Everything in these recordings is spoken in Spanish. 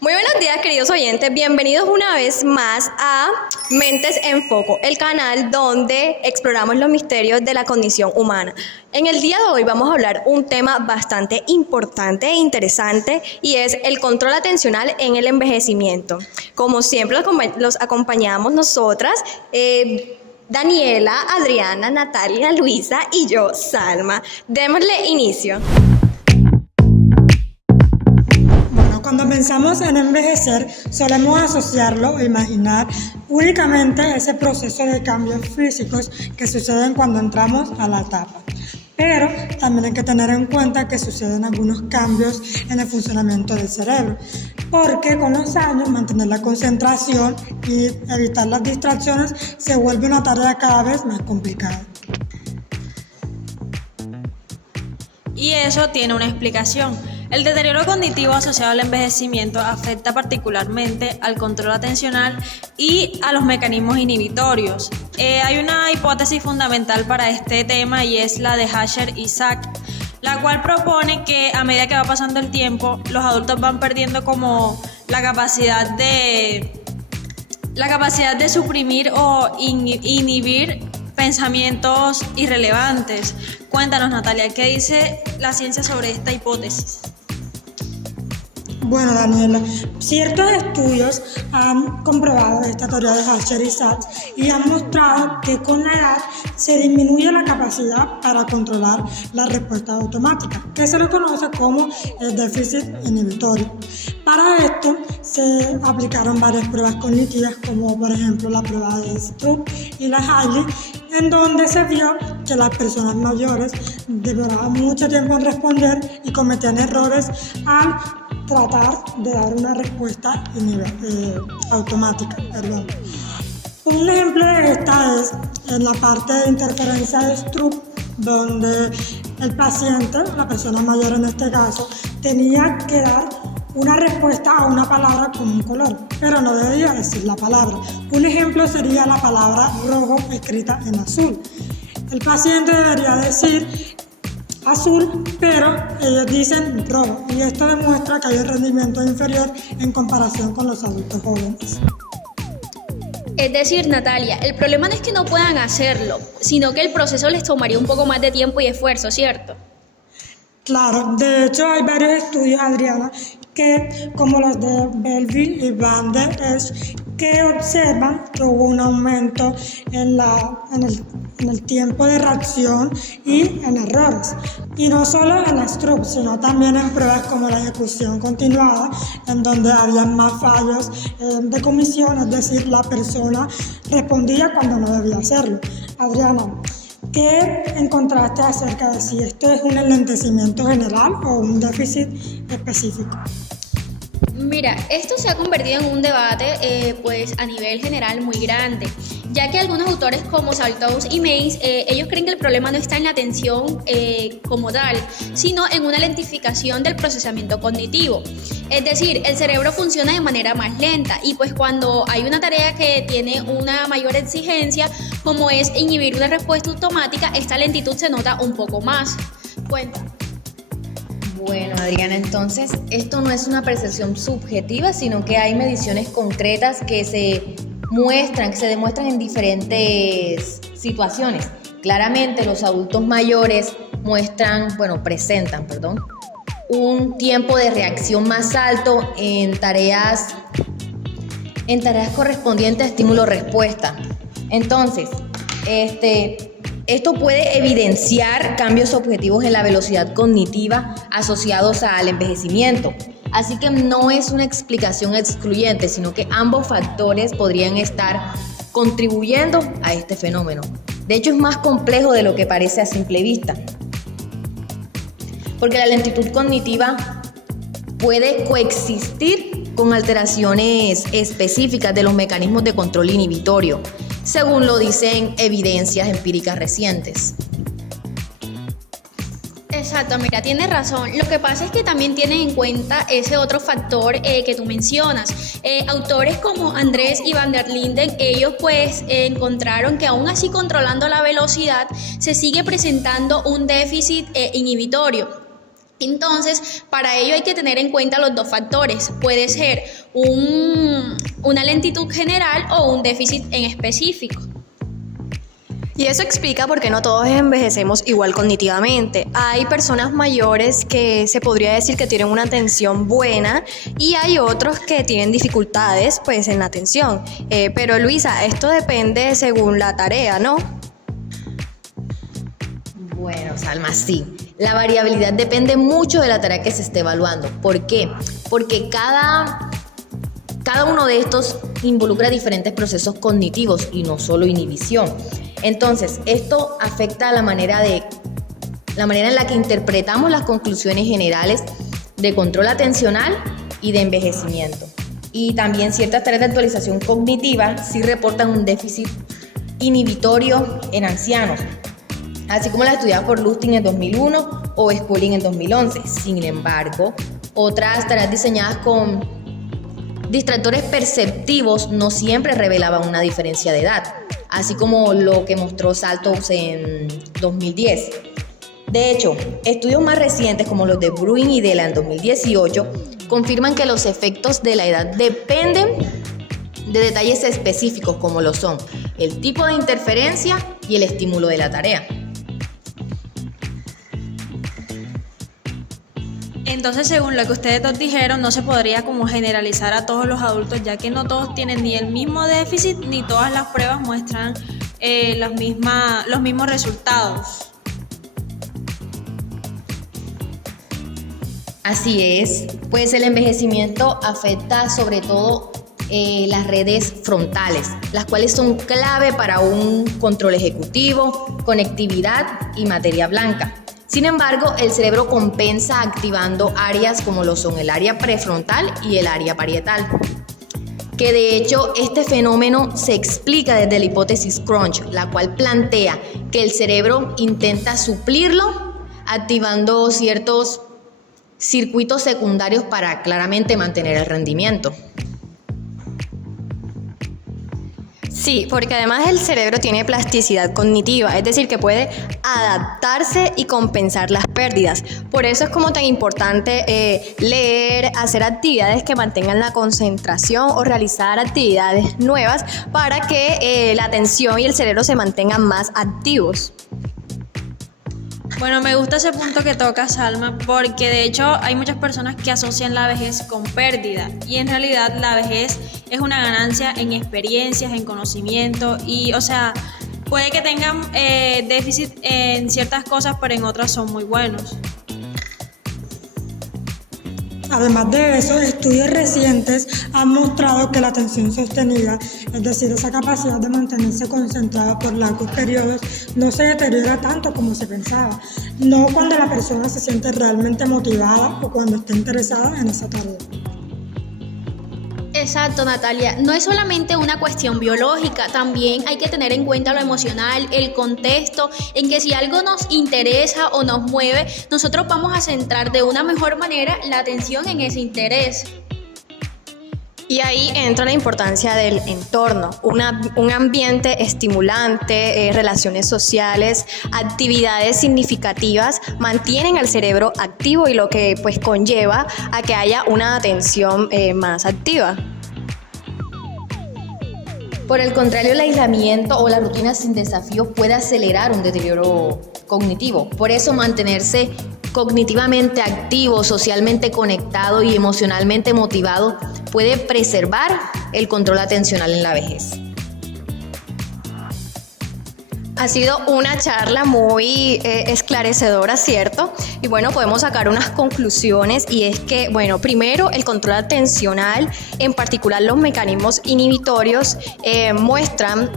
Muy buenos días, queridos oyentes. Bienvenidos una vez más a Mentes en Foco, el canal donde exploramos los misterios de la condición humana. En el día de hoy vamos a hablar un tema bastante importante e interesante y es el control atencional en el envejecimiento. Como siempre los acompañamos nosotras, Daniela, Adriana, Natalia, Luisa y yo, Salma. Démosle inicio. Cuando pensamos en envejecer, solemos asociarlo o imaginar únicamente ese proceso de cambios físicos que suceden cuando entramos a la etapa. Pero también hay que tener en cuenta que suceden algunos cambios en el funcionamiento del cerebro, porque con los años mantener la concentración y evitar las distracciones se vuelve una tarea cada vez más complicada. Y eso tiene una explicación. El deterioro cognitivo asociado al envejecimiento afecta particularmente al control atencional y a los mecanismos inhibitorios. Hay una hipótesis fundamental para este tema y es la de Asher y Sack, la cual propone que a medida que va pasando el tiempo, los adultos van perdiendo como la capacidad de suprimir o inhibir pensamientos irrelevantes. Cuéntanos, Natalia, ¿qué dice la ciencia sobre esta hipótesis? Bueno, Daniela, ciertos estudios han comprobado esta teoría de Asher y Sachs y han mostrado que con la edad se disminuye la capacidad para controlar la respuesta automática, que se le conoce como el déficit inhibitorio. Para esto se aplicaron varias pruebas cognitivas, como por ejemplo la prueba de Stroop y la Hailey, en donde se vio que las personas mayores demoraban mucho tiempo en responder y cometían errores al tratar de dar una respuesta automática. Un ejemplo de esta es en la parte de interferencia de Stroop, donde el paciente, la persona mayor en este caso, tenía que dar una respuesta a una palabra con un color, pero no debía decir la palabra. Un ejemplo sería la palabra rojo escrita en azul. El paciente debería decir azul, pero ellos dicen rojo, y esto demuestra que hay un rendimiento inferior en comparación con los adultos jóvenes. Es decir, Natalia, el problema no es que no puedan hacerlo, sino que el proceso les tomaría un poco más de tiempo y esfuerzo, ¿cierto? Claro, de hecho hay varios estudios, Adriana, que como los de Belleville y Van der Esch, que observan que hubo un aumento en el tiempo de reacción y en errores. Y no solo en la Stroop, sino también en pruebas como la ejecución continuada, en donde había más fallos de comisión, es decir, la persona respondía cuando no debía hacerlo. Adriana, ¿qué encontraste acerca de si esto es un enlentecimiento general o un déficit específico? Mira, esto se ha convertido en un debate pues a nivel general muy grande, ya que algunos autores como Saltous y Mays, ellos creen que el problema no está en la atención como tal, sino en una lentificación del procesamiento cognitivo. Es decir, el cerebro funciona de manera más lenta y pues cuando hay una tarea que tiene una mayor exigencia, como es inhibir una respuesta automática, esta lentitud se nota un poco más. Cuenta. Bueno, Adriana, entonces esto no es una percepción subjetiva, sino que hay mediciones concretas que se demuestran en diferentes situaciones. Claramente los adultos mayores presentan un tiempo de reacción más alto en tareas correspondientes a estímulo-respuesta. Entonces, esto puede evidenciar cambios objetivos en la velocidad cognitiva asociados al envejecimiento. Así que no es una explicación excluyente, sino que ambos factores podrían estar contribuyendo a este fenómeno. De hecho, es más complejo de lo que parece a simple vista, porque la lentitud cognitiva puede coexistir con alteraciones específicas de los mecanismos de control inhibitorio, según lo dicen evidencias empíricas recientes. Exacto, mira, tienes razón. Lo que pasa es que también tienen en cuenta ese otro factor que tú mencionas. Autores como Andrés y Van der Linden, ellos pues encontraron que aún así controlando la velocidad se sigue presentando un déficit inhibitorio. Entonces, para ello hay que tener en cuenta los dos factores. Puede ser una lentitud general o un déficit en específico. Y eso explica por qué no todos envejecemos igual cognitivamente. Hay personas mayores que se podría decir que tienen una atención buena y hay otros que tienen dificultades pues en la atención. Pero Luisa, esto depende según la tarea, ¿no? Bueno, Salma, sí. La variabilidad depende mucho de la tarea que se esté evaluando. ¿Por qué? Porque cada uno de estos involucra diferentes procesos cognitivos y no solo inhibición. Entonces, esto afecta la manera en la que interpretamos las conclusiones generales de control atencional y de envejecimiento. Y también ciertas tareas de actualización cognitiva sí reportan un déficit inhibitorio en ancianos, así como las estudiadas por Lustig en 2001 o Schooling en 2011. Sin embargo, otras tareas diseñadas con distractores perceptivos no siempre revelaban una diferencia de edad, así como lo que mostró Saltos en 2010. De hecho, estudios más recientes como los de Bruin y Dela en 2018 confirman que los efectos de la edad dependen de detalles específicos como lo son el tipo de interferencia y el estímulo de la tarea. Entonces, según lo que ustedes dos dijeron, no se podría como generalizar a todos los adultos, ya que no todos tienen ni el mismo déficit, ni todas las pruebas muestran los mismos resultados. Así es, pues el envejecimiento afecta sobre todo las redes frontales, las cuales son clave para un control ejecutivo, conectividad y materia blanca. Sin embargo, el cerebro compensa activando áreas como lo son el área prefrontal y el área parietal. Que de hecho este fenómeno se explica desde la hipótesis Crunch, la cual plantea que el cerebro intenta suplirlo activando ciertos circuitos secundarios para claramente mantener el rendimiento. Sí, porque además el cerebro tiene plasticidad cognitiva, es decir, que puede adaptarse y compensar las pérdidas. Por eso es como tan importante leer, hacer actividades que mantengan la concentración o realizar actividades nuevas para que la atención y el cerebro se mantengan más activos. Bueno, me gusta ese punto que toca Salma, porque de hecho hay muchas personas que asocian la vejez con pérdida y en realidad la vejez es una ganancia en experiencias, en conocimiento y, o sea, puede que tengan déficit en ciertas cosas, pero en otras son muy buenos. Además de eso, estudios recientes han mostrado que la atención sostenida, es decir, esa capacidad de mantenerse concentrada por largos periodos, no se deteriora tanto como se pensaba, no cuando la persona se siente realmente motivada o cuando está interesada en esa tarea. Exacto, Natalia. No es solamente una cuestión biológica, también hay que tener en cuenta lo emocional, el contexto, en que si algo nos interesa o nos mueve, nosotros vamos a centrar de una mejor manera la atención en ese interés. Y ahí entra la importancia del entorno, un ambiente estimulante, relaciones sociales, actividades significativas mantienen al cerebro activo y lo que pues conlleva a que haya una atención más activa. Por el contrario, el aislamiento o la rutina sin desafíos puede acelerar un deterioro cognitivo. Por eso mantenerse cognitivamente activo, socialmente conectado y emocionalmente motivado puede preservar el control atencional en la vejez. Ha sido una charla muy esclarecedora, ¿cierto? Y bueno, podemos sacar unas conclusiones y es que, bueno, primero el control atencional, en particular los mecanismos inhibitorios, muestran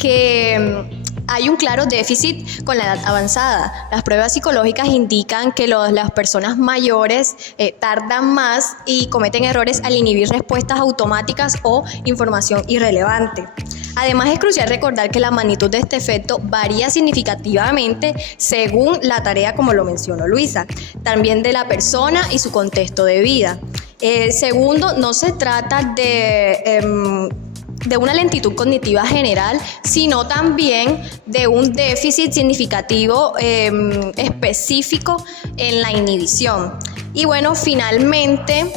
que hay un claro déficit con la edad avanzada. Las pruebas psicológicas indican que las personas mayores tardan más y cometen errores al inhibir respuestas automáticas o información irrelevante. Además, es crucial recordar que la magnitud de este efecto varía significativamente según la tarea, como lo mencionó Luisa, también de la persona y su contexto de vida. Segundo, no se trata de de una lentitud cognitiva general, sino también de un déficit significativo específico en la inhibición. Y bueno, finalmente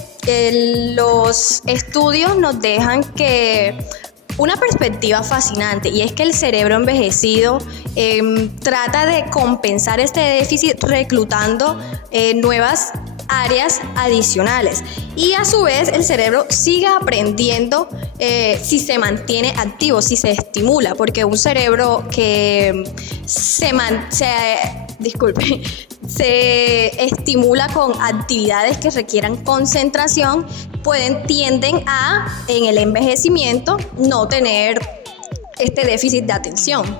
los estudios nos dejan que una perspectiva fascinante, y es que el cerebro envejecido trata de compensar este déficit reclutando nuevas áreas adicionales, y a su vez el cerebro sigue aprendiendo si se mantiene activo, si se estimula, porque un cerebro que se estimula con actividades que requieran concentración tienden a, en el envejecimiento, no tener este déficit de atención.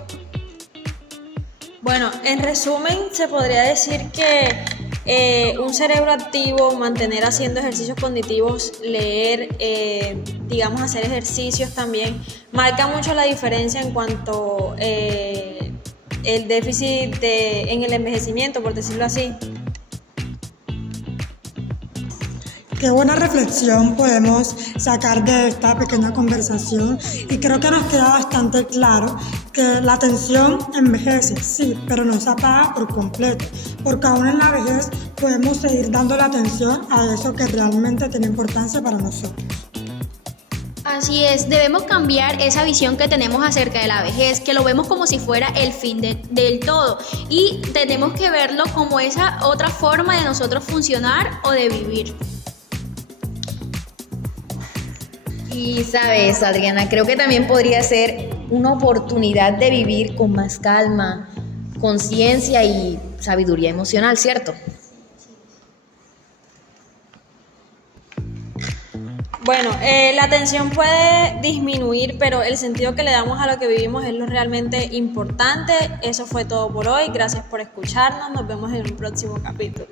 Bueno, en resumen, se podría decir que un cerebro activo, mantener haciendo ejercicios cognitivos, leer, hacer ejercicios también, marca mucho la diferencia en cuanto el déficit en el envejecimiento, por decirlo así. Qué buena reflexión podemos sacar de esta pequeña conversación, y creo que nos queda bastante claro que la atención envejece, sí, pero no se apaga por completo, porque aún en la vejez podemos seguir dando la atención a eso que realmente tiene importancia para nosotros. Así es, debemos cambiar esa visión que tenemos acerca de la vejez, que lo vemos como si fuera el fin del todo, y tenemos que verlo como esa otra forma de nosotros funcionar o de vivir. Y sabes, Adriana, creo que también podría ser una oportunidad de vivir con más calma, conciencia y sabiduría emocional, ¿cierto? Bueno, la atención puede disminuir, pero el sentido que le damos a lo que vivimos es lo realmente importante. Eso fue todo por hoy. Gracias por escucharnos. Nos vemos en un próximo capítulo.